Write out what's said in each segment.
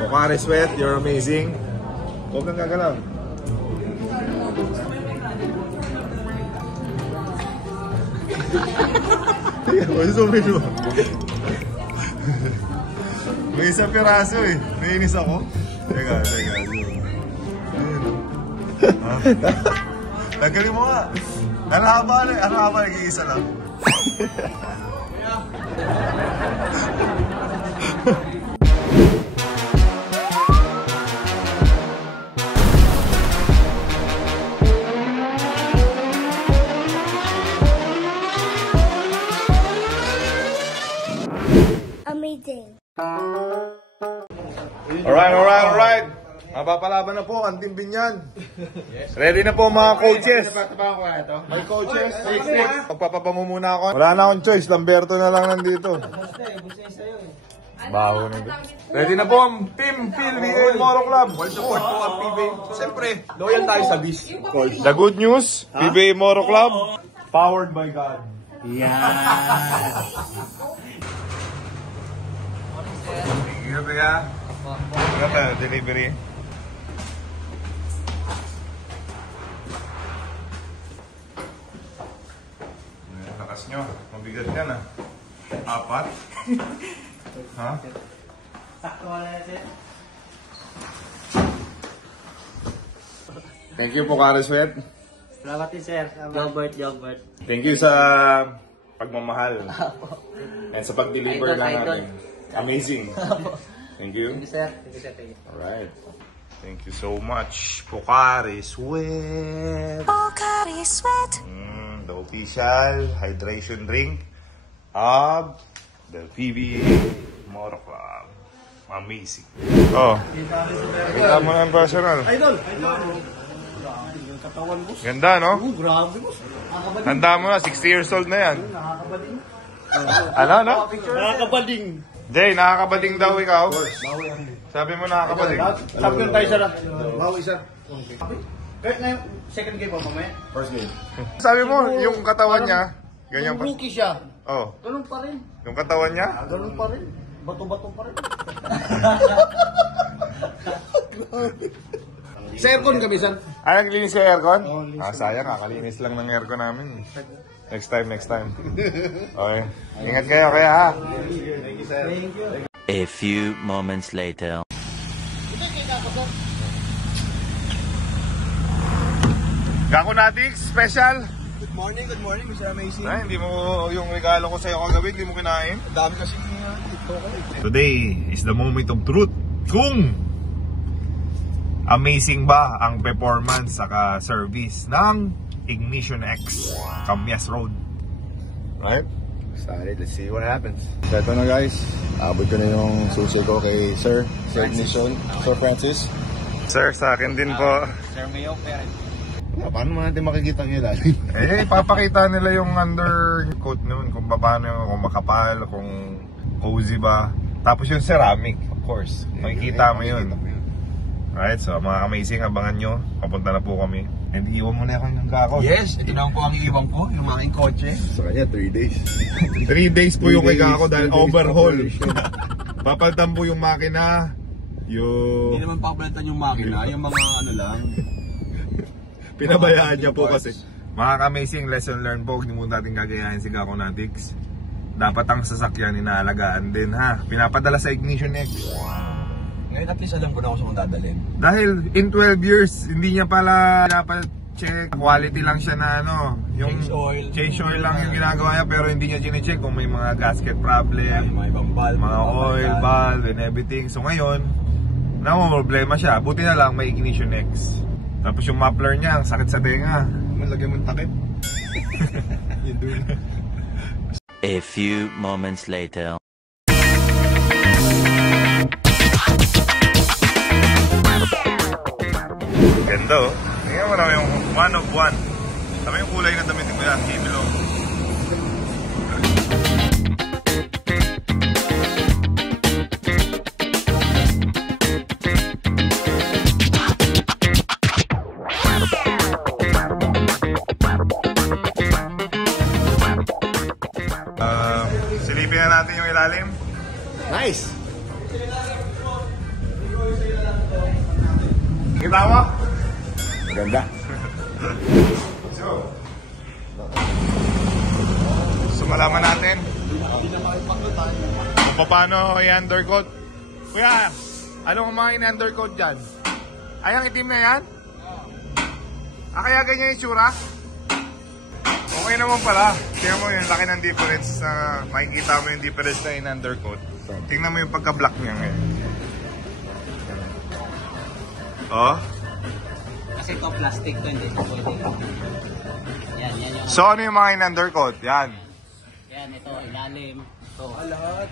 Bukhari Sweat, you're amazing. Huwag kang gagalaw. Masusumin mo. May isang piraso eh. Nainis ako. Teka. Nagaling mo nga. Ang haba nag-iisa lang. Amazing. Alright. Mapapalaban na po ang Team Binyan. Ready na po mga coaches. May coaches. Magpapapamumuna ako. Wala na akong choice. Lamberto na lang nandito. Baho na dito. Ready na po ang Team PBA Moro Club. All support po ang PBA. Siyempre, loyal tayo sa bis. The good news, PBA Moro Club, powered by God. Thank you, Pia. Delivery. Lakas nyo. Mabigat yan ah. 4. Ha? Thank you po, Bukhari Sweat. Salamat din, sir. Jogbert. Thank you sa pagmamahal. And sa pag-deliver na natin. Amazing. Thank you. Thank you, sir. Thank you. Alright. Thank you so much. Bukhari Sweat. Bukhari Sweat. The official hydration drink of the PBA Moro Club. Amazing. Oh. Kita mo na ang personal. Idol. Katawan boss. Ganda, no? Grabe boss. Handa mo na. 60 years old na yan. Nakakabading. Ano? Nakakabading. Jay, nakakabading daw ikaw. Sabi mo nakakabading. Champion tayo sir. Bawi sir. Kahit na yung second game pa mamaya. First game. Sabi mo, yung katawan niya, ganyan pa. Rookie siya. Oh. Ganun pa rin. Yung katawan niya? Ganun pa rin. Bato-bato pa rin. Sa aircon kami, sir. Ah, naglinis ka aircon? Sayang, kakalinis lang ng aircon namin. Next time. Okay. Ingat kayo kaya ha. Thank you, sir. Thank you. A few moments later. Gako Natix, special. Good morning, Mr. Amazing. Ay, hindi mo yung regalo ko sa'yo kagabi, hindi mo kinain. Dami kasi ito ko. Today is the moment of truth. Kung amazing ba ang performance saka service ng Ignition X Camias Road. Right? Excited, let's see what happens. So ito na guys, abot ko na yung susi ko kay Sir Ignition, Sir Francis. Sir, sa akin din po. Sir Mayo, pero Paano mo natin makikita ang ilalim? Papakita nila yung undercoat nun, kung paano, kung makapal, kung cozy ba. Tapos yung ceramic, of course. Makikita mo yun. Alright, so mga amazing, abangan nyo. Papunta na po kami. And iwan mo na ako ng gako. Yes, ito na po ang iiwan ko, yung aking kotse. Sa kanya, 3 days. 3 days po yung kay gako dahil 3 days overhaul. operation. Papalitan po yung makina. Hindi naman papalitan yung makina, yung mga ano lang. Pinabayaan niya po kasi. Mga amazing lesson learned po. Hindi mo natin gagayahin si Gako Natix. Dapat ang sasakyan inaalagaan din ha. Pinapadala sa Ignition X. Ngayon at least alam ko na kung saan dadalhin. Dahil in 12 years, hindi niya pala check. Quality lang siya na ano. Yung change oil lang yung ginagawa niya, pero hindi niya gine-check kung may mga gasket problem, May ibang valve, mga oil, valve, and everything. So ngayon, problema siya. Buti na lang may Ignition X. Tapos yung muffler niya, ang sakit sa tenga. Malagyan mo ng takip. Yun dun. A few moments later. Ganda oh. Tingnan mo naman yung one of one. Tama yung kulay na damit mo yan, himilo. Silipin na natin yung ilalim. Nice! Kita mo? Ganda. So malaman natin kung paano i-undercoat. Kuya, anong mga in-undercoat dyan? Ay, ang itim na yan? Kaya ganyan yung tsura? Okay naman pala. Tingnan mo yung laki ng difference na makikita mo yung difference na in-undercoat. Tingnan mo yung pagka-black niya ngayon. Oh. Kasi ito plastic to, hindi ito pwede. Yan yung... So ano yung mga in-undercoat? Yan. Yan, ito, ilalim. Ito. Lahat.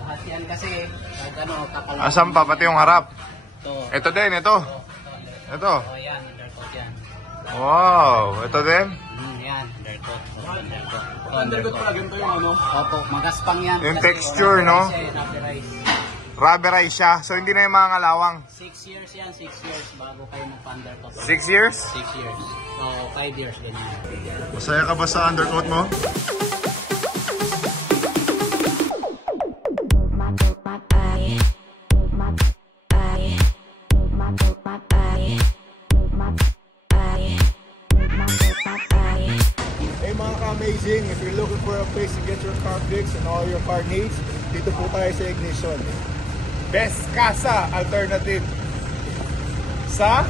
Lahat yan kasi, kakalang. Asan pa? Pati yung harap. Ito. Ito din, ito. Ito. Oh, yan, undercoat yan. Wow. Ito din. Yan, undercoat. Undercoat pala, ganito yung ano? Opo, magaspang yan. Yung kasi texture, no? rubberized. Rubberized siya. So hindi na yung mga ngalawang. 6 years yan, 6 years bago kayo magpa-undercoat. 6 years? 6 years. So, 5 years din yan. Masaya ka ba sa undercoat mo? Hey mga ka-amazing, if you're looking for a place to get your car fixed and all your car needs, dito po tayo sa Ignition. Best Casa Alternative. Sa?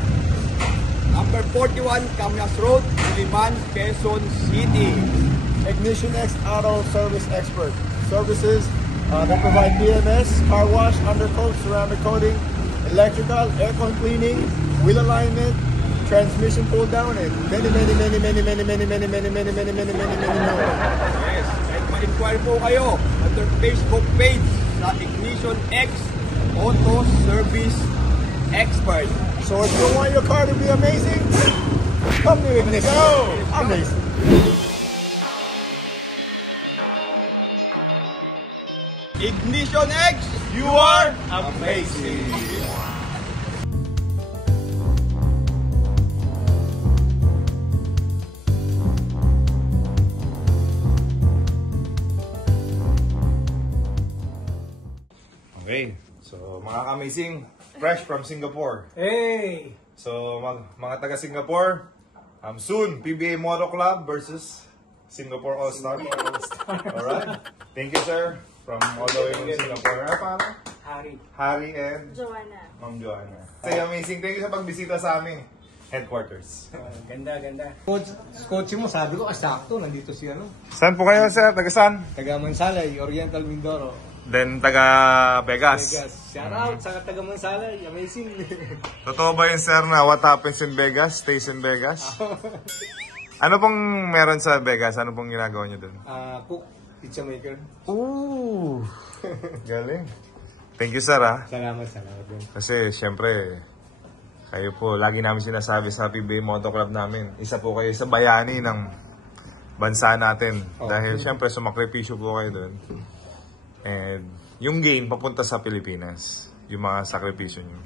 Number 41, Camlas Road, Diliman, Quezon City. Ignition X Auto Service Expert. Services that provide BMS, car wash, undercoat, ceramic coating, electrical, aircon cleaning, wheel alignment, transmission pull down, and many more. Yes, at ma-inquire po kayo under Facebook page sa Ignition X Auto Service Expert. So if you want your car to be amazing, come to Ignition. Amazing. Ignition X, you are amazing. Okay. So mga ka-amazing, fresh from Singapore. Hey! So mga taga Singapore, soon PBA Moto Club versus Singapore All-Star. Alright. Thank you sir from all the way from Singapore. Ano pangalan? Harry and Joanna. Ma'am Joanna. Say amazing. Thank you sa pagbisita sa aming headquarters. Ganda. Coach mo, sabi ko, sakto, nandito si ano. Saan po kayo sir? Taga saan? Taga Mansalay, Oriental Mindoro. Then taga Vegas. Shout out sa taga Mansalay, amazing. Totoo ba yun sir na what happens in Vegas stays in Vegas? Ano pong meron sa Vegas? Ano pong ginagawa niyo doon? Cook, pizza maker. Ooh! Galing. Thank you sir ha. Salamat din. Kasi syempre, kayo po, lagi namin sinasabi sa PBA Moto Club namin, isa po kayo sa bayani ng bansa natin. Dahil syempre, sumakripisyo po kayo doon. And yung gain papunta sa Pilipinas. Yung mga sakripisyo nyo.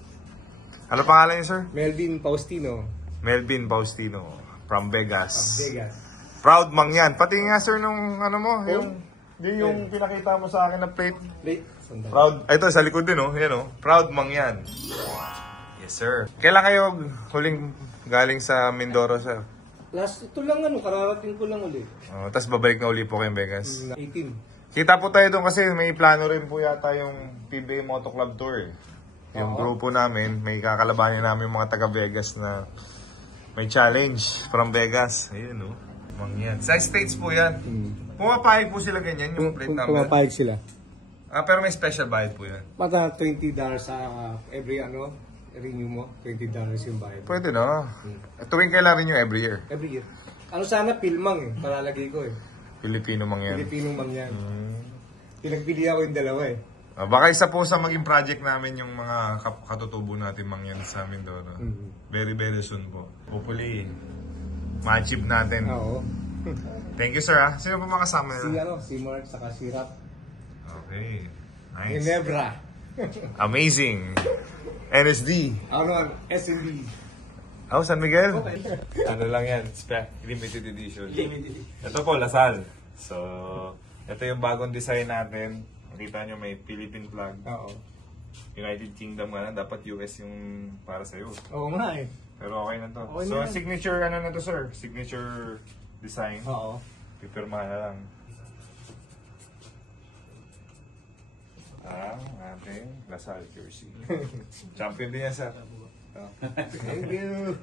Ano pangalan niyo, sir? Melvin Faustino. Melvin Faustino from Vegas. Vegas. Proud mang yan. Pati nga, sir, nung ano mo, yung pinakita mo sa akin na plate. Late. Sandali. Proud. Ito, sa likod din, oh. Yan, oh. Proud mang yan. Yes, sir. Kailan kayo huling galing sa Mindoro, sir? Last, ito lang kararating ko lang ulit. Tapos babalik na uli po kayong Vegas. 18. Kita po tayo doon kasi may plano rin po yata yung PBA Moto Club Tour. Yung grupo namin, may kakalabanin namin yung mga taga Vegas na may challenge from Vegas. Ayun, no? Mangyan. Sa States po yan. Pumapayag po sila ganyan, yung plate number. Pumapayag sila. Pero may special bayad po yan. Mata $20 sa every renew mo, $20 yung bayad. Pwede, no? Tuwing kailan rin yung every year. Every year. Ano sana, pilmang palalagay ko Filipino mang yan. Pilipinong mang yan. Pinagpili ako yung dalawa Baka isa po sa maging project namin yung mga katutubo natin mang yan sa Mindoro. Very, very soon po. Hopefully, ma-achieve natin. Oo. Thank you, sir. Sino po makasama nila? Si Mark, saka si Rap. Okay. Nice. Ginebra. Amazing. NSD. SMB. San Miguel? Ano lang yan? Limited edition. Ito po, Lasal. So, ito yung bagong design natin. Nakita nyo may Philippine flag. Oo. United Kingdom ka na, dapat US yung para sa'yo. Oo nga eh. Pero okay na to. Okay So, na yan. signature ano na to, sir? Signature design. Oo. Pipirma na lang. Ating Lasal jersey. Champion din yan, sir. Thank you.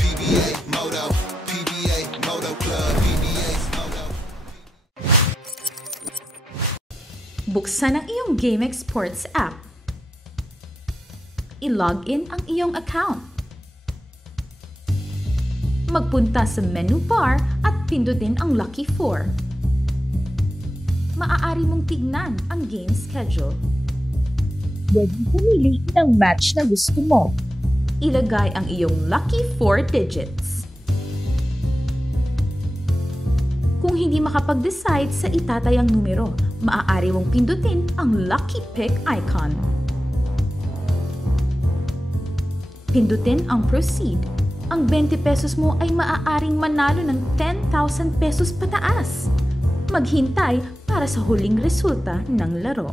PBA Moto, PBA Moto Club, PBA Moto. Buksan ang iyong GameX Sports app. I-log in ang iyong account. Magpunta sa menu bar at pindutin ang Lucky 4. Maaari mong tignan ang game schedule. Pwede pumili ng match na gusto mo. Ilagay ang iyong lucky 4 digits. Kung hindi makapag-decide sa itatayang numero, maaari mong pindutin ang lucky pick icon. Pindutin ang proceed. Ang 20 pesos mo ay maaaring manalo ng 10,000 pesos pataas. Maghintay para sa huling resulta ng laro.